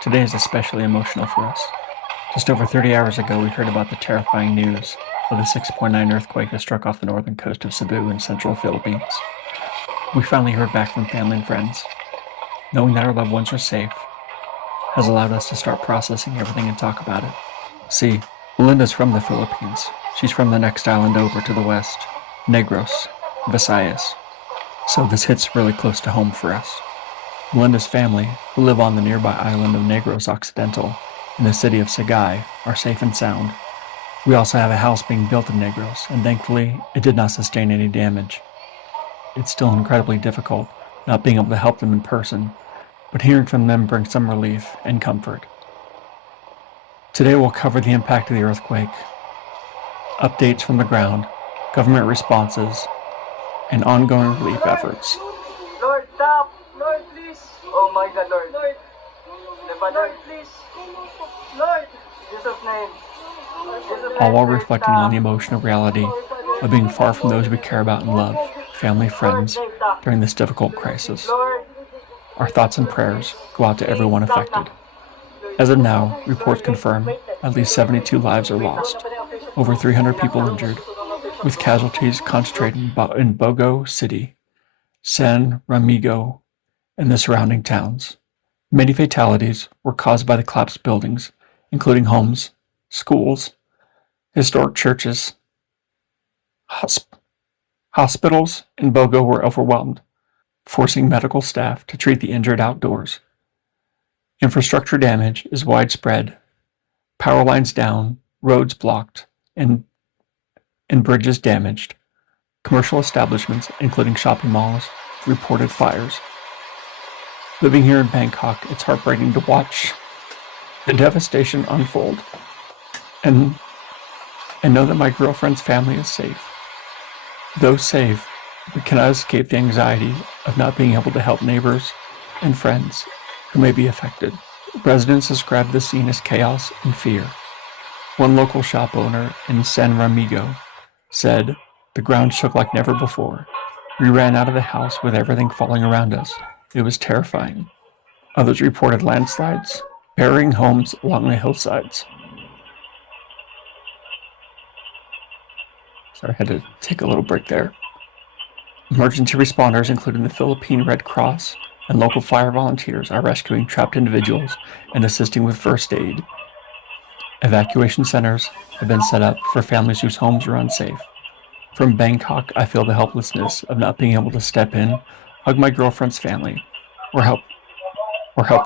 Today is especially emotional for us. Just over 30 hours ago, we heard about the terrifying news of the 6.9 earthquake that struck off the northern coast of Cebu in central Philippines. We finally heard back from family and friends. Knowing that our loved ones are safe has allowed us to start processing everything and talk about it. See, Melinda's from the Philippines. She's from the next island over to the west, Negros, Visayas. So this hits really close to home for us. Melinda's family, who live on the nearby island of Negros Occidental in the city of Sagay, are safe and sound. We also have a house being built in Negros, and thankfully, it did not sustain any damage. It's still incredibly difficult not being able to help them in person, but hearing from them brings some relief and comfort. Today we'll cover the impact of the earthquake, updates from the ground, government responses, and ongoing relief efforts. Lord, stop! Lord, please! Oh my God, Lord! Lord! Lord, please! Lord! Jesus' name! All while reflecting on the emotional reality of being far from those we care about and love, family, friends, during this difficult crisis. Our thoughts and prayers go out to everyone affected. As of now, reports confirm at least 72 lives are lost, over 300 people injured, with casualties concentrated in Bogo City, San Ramigo, and the surrounding towns. Many fatalities were caused by the collapsed buildings, including homes, schools, historic churches. Hospitals in Bogo were overwhelmed, forcing medical staff to treat the injured outdoors. Infrastructure damage is widespread, power lines down, roads blocked, and bridges damaged. Commercial establishments, including shopping malls, reported fires. Living here in Bangkok, it's heartbreaking to watch the devastation unfold and know that my girlfriend's family is safe. Though safe, we cannot escape the anxiety of not being able to help neighbors and friends who may be affected. Residents described the scene as chaos and fear. One local shop owner in San Ramigo said, "The ground shook like never before. We ran out of the house with everything falling around us. It was terrifying." Others reported landslides, burying homes along the hillsides. Sorry, I had to take a little break there. Emergency responders, including the Philippine Red Cross and local fire volunteers, are rescuing trapped individuals and assisting with first aid. Evacuation centers have been set up for families whose homes are unsafe. From Bangkok, I feel the helplessness of not being able to step in, hug my girlfriend's family, or help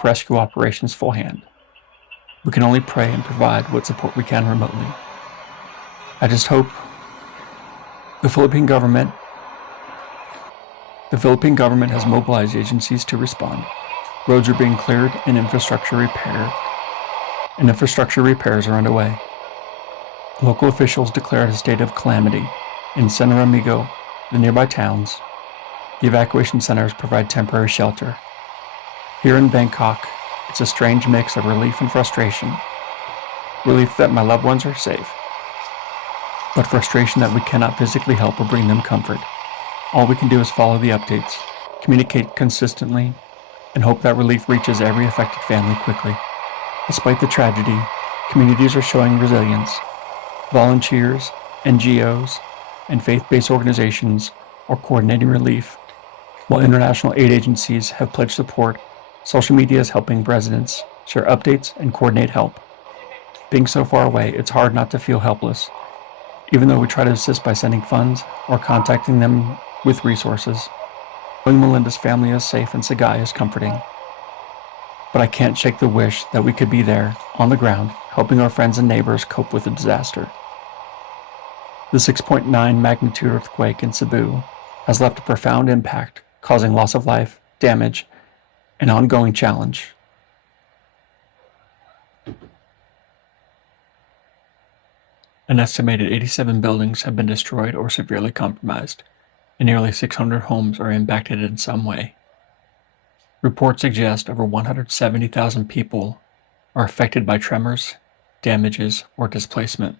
rescue operations full hand. We can only pray and provide what support we can remotely. I just hope the Philippine government has mobilized agencies to respond. Roads are being cleared and infrastructure repairs are underway. Local officials declared a state of calamity in San Ramigo, the nearby towns. The evacuation centers provide temporary shelter. Here in Bangkok, it's a strange mix of relief and frustration. Relief that my loved ones are safe, but frustration that we cannot physically help or bring them comfort. All we can do is follow the updates, communicate consistently, and hope that relief reaches every affected family quickly. Despite the tragedy, communities are showing resilience. Volunteers, NGOs, and faith-based organizations are coordinating relief, while international aid agencies have pledged support. Social media is helping residents share updates and coordinate help. Being so far away, it's hard not to feel helpless, even though we try to assist by sending funds or contacting them with resources. Knowing Melinda's family is safe in Sagay is comforting. But I can't shake the wish that we could be there, on the ground, helping our friends and neighbors cope with the disaster. The 6.9 magnitude earthquake in Cebu has left a profound impact, causing loss of life, damage, and ongoing challenge. An estimated 87 buildings have been destroyed or severely compromised, and nearly 600 homes are impacted in some way. Reports suggest over 170,000 people are affected by tremors, damages, or displacement.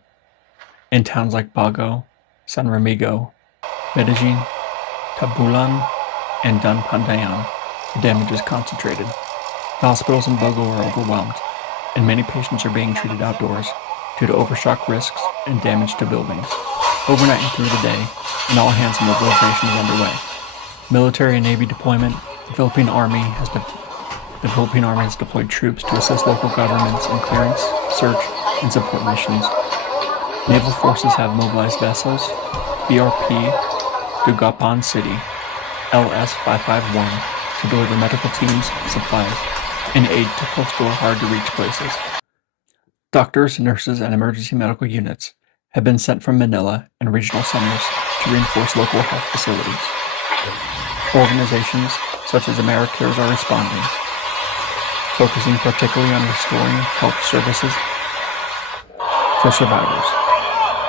In towns like Bago, San Ramigo, Medellin, Tabulan, and Danpandayan, the damage is concentrated. Hospitals in Bogo are overwhelmed, and many patients are being treated outdoors due to overshock risks and damage to buildings. Overnight and through the day, an all-hands mobilization is underway. Military and Navy deployment, the Philippine Army has deployed troops to assist local governments in clearance, search, and support missions. Naval forces have mobilized vessels, BRP Dugapan City, LS-551, to deliver medical teams, supplies, and aid to coastal hard-to-reach places. Doctors, nurses, and emergency medical units have been sent from Manila and regional centers to reinforce local health facilities. Organizations such as AmeriCares are responding, focusing particularly on restoring health services for survivors.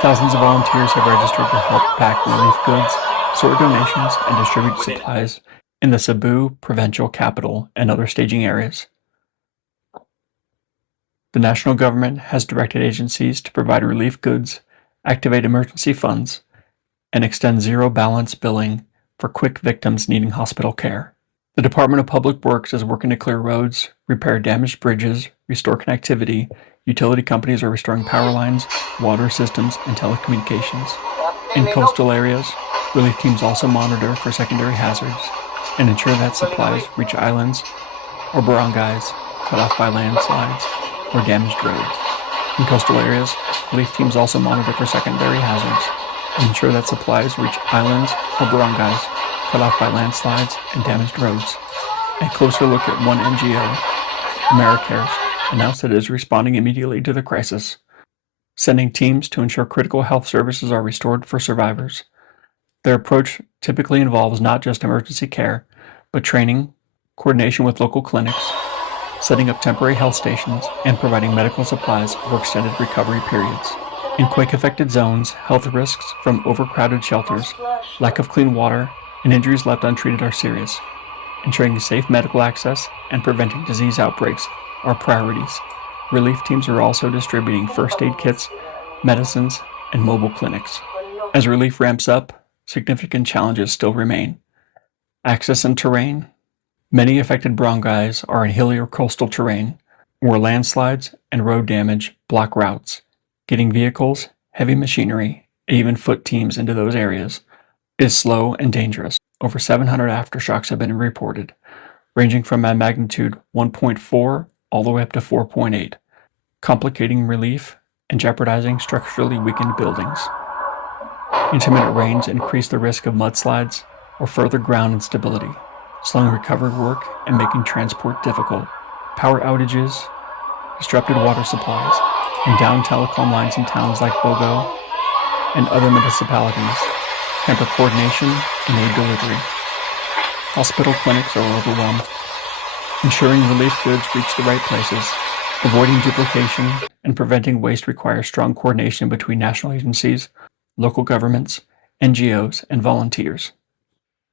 Thousands of volunteers have registered to help pack relief goods, sort donations, and distribute supplies in the Cebu provincial capital and other staging areas. The national government has directed agencies to provide relief goods, activate emergency funds, and extend zero balance billing for quick victims needing hospital care. The Department of Public Works is working to clear roads, repair damaged bridges, restore connectivity. Utility companies are restoring power lines, water systems, and telecommunications. In coastal areas, relief teams also monitor for secondary hazards and ensure that supplies reach islands or barangays cut off by landslides or damaged roads. In coastal areas, relief teams also monitor for secondary hazards and ensure that supplies reach islands or barangays cut off by landslides and damaged roads. A closer look at one NGO, AmeriCares, announced that it is responding immediately to the crisis, sending teams to ensure critical health services are restored for survivors. Their approach typically involves not just emergency care, but training, coordination with local clinics, setting up temporary health stations, and providing medical supplies for extended recovery periods. In quake-affected zones, health risks from overcrowded shelters, lack of clean water, and injuries left untreated are serious. Ensuring safe medical access and preventing disease outbreaks are priorities. Relief teams are also distributing first aid kits, medicines, and mobile clinics. As relief ramps up, significant challenges still remain. Access and terrain. Many affected barangays are in hilly or coastal terrain, where landslides and road damage block routes. Getting vehicles, heavy machinery, and even foot teams into those areas is slow and dangerous. Over 700 aftershocks have been reported, ranging from a magnitude 1.4 all the way up to 4.8, complicating relief and jeopardizing structurally weakened buildings. Intermittent rains increase the risk of mudslides or further ground instability, slowing recovery work and making transport difficult. Power outages, disrupted water supplies, and downed telecom lines in towns like Bogo and other municipalities hamper coordination and aid delivery. Hospital clinics are overwhelmed. Ensuring relief goods reach the right places, avoiding duplication, and preventing waste requires strong coordination between national agencies, local governments, NGOs, and volunteers.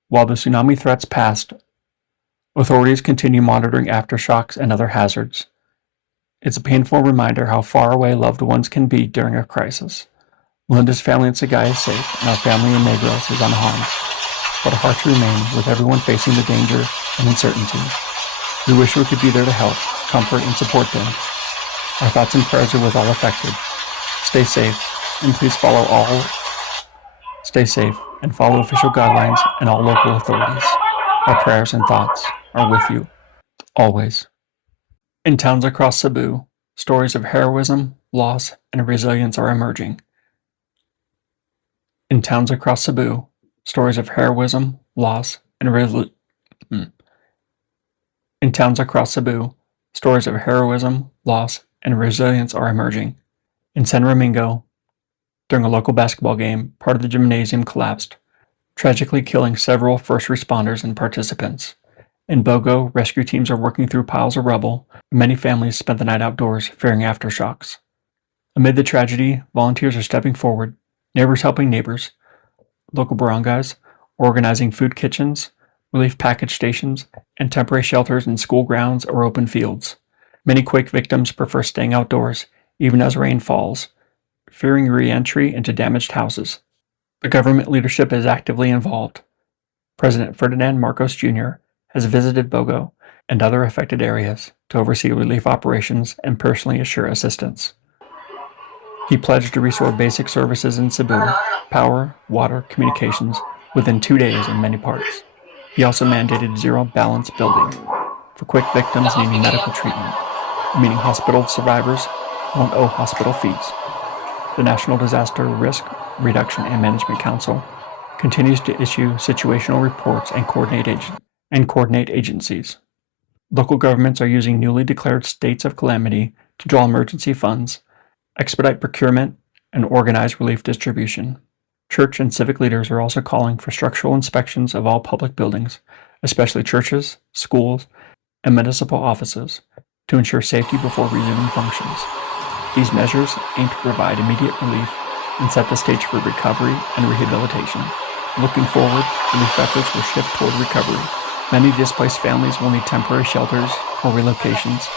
While the tsunami threats passed, authorities continue monitoring aftershocks and other hazards. It's a painful reminder how far away loved ones can be during a crisis. Melinda's family in Sagay is safe, and our family in Negros is unharmed. But our hearts remain with everyone facing the danger and uncertainty. We wish we could be there to help, comfort, and support them. Our thoughts and prayers are with all affected. Stay safe, and please follow official guidelines and all local authorities. Our prayers and thoughts are with you, always. In towns across Cebu, stories of heroism, loss, and resilience are emerging. In towns across Cebu, stories of heroism, loss, and resilience are emerging. In San Domingo, during a local basketball game, part of the gymnasium collapsed, tragically killing several first responders and participants. In Bogo, rescue teams are working through piles of rubble. Many families spent the night outdoors, fearing aftershocks. Amid the tragedy, volunteers are stepping forward, neighbors helping neighbors, local barangays organizing food kitchens, relief package stations, and temporary shelters in school grounds or open fields. Many quake victims prefer staying outdoors, even as rain falls, fearing re-entry into damaged houses. The government leadership is actively involved. President Ferdinand Marcos Jr. has visited Bogo and other affected areas to oversee relief operations and personally assure assistance. He pledged to restore basic services in Cebu, power, water, communications, within 2 days in many parts. He also mandated zero balance building for quick victims needing medical treatment, meaning hospital survivors won't owe hospital fees. The National Disaster Risk Reduction and Management Council continues to issue situational reports and coordinate agencies. Local governments are using newly declared states of calamity to draw emergency funds, expedite procurement, and organize relief distribution. Church and civic leaders are also calling for structural inspections of all public buildings, especially churches, schools, and municipal offices, to ensure safety before resuming functions. These measures aim to provide immediate relief and set the stage for recovery and rehabilitation. Looking forward, relief efforts will shift toward recovery. Many displaced families will need temporary shelters or relocations.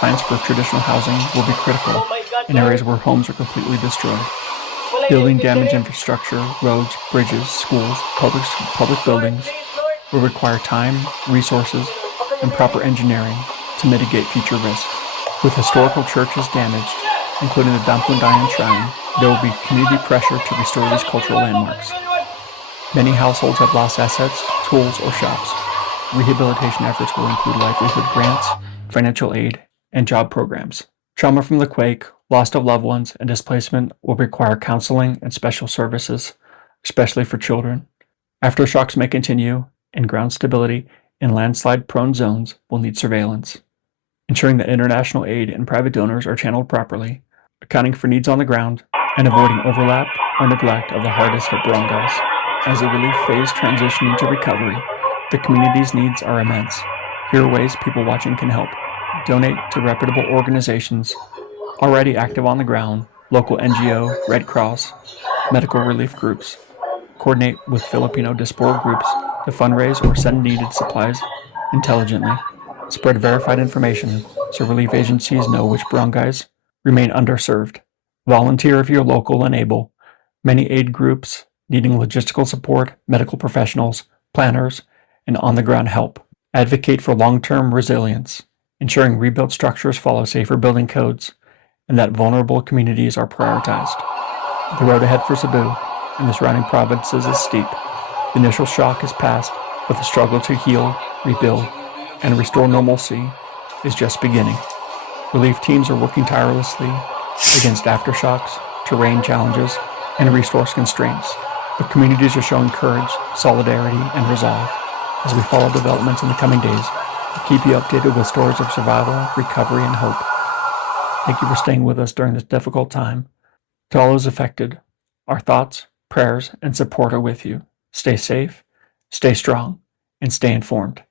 Plans for traditional housing will be critical in areas where homes are completely destroyed. Building damaged infrastructure, roads, bridges, schools, public buildings will require time, resources, and proper engineering to mitigate future risks. With historical churches damaged, including the Dampundayan Shrine, there will be community pressure to restore these cultural landmarks. Many households have lost assets, tools, or shops. Rehabilitation efforts will include livelihood grants, financial aid, and job programs. Trauma from the quake, loss of loved ones, and displacement will require counseling and special services, especially for children. Aftershocks may continue, and ground stability in landslide-prone zones will need surveillance. Ensuring that international aid and private donors are channeled properly, accounting for needs on the ground, and avoiding overlap or neglect of the hardest hit barangays. As the relief phase transitions into recovery, the community's needs are immense. Here are ways people watching can help. Donate to reputable organizations already active on the ground, local NGO, Red Cross, medical relief groups. Coordinate with Filipino diaspora groups to fundraise or send needed supplies intelligently. Spread verified information so relief agencies know which barangays remain underserved. Volunteer if you're local and able. Many aid groups needing logistical support, medical professionals, planners, and on-the-ground help. Advocate for long-term resilience, ensuring rebuilt structures follow safer building codes, and that vulnerable communities are prioritized. The road ahead for Cebu and the surrounding provinces is steep. The initial shock is past, but the struggle to heal, rebuild, and restore normalcy is just beginning. Relief teams are working tirelessly against aftershocks, terrain challenges, and resource constraints. But communities are showing courage, solidarity, and resolve. As we follow developments in the coming days, we'll keep you updated with stories of survival, recovery, and hope. Thank you for staying with us during this difficult time. To all those affected, our thoughts, prayers, and support are with you. Stay safe, stay strong, and stay informed.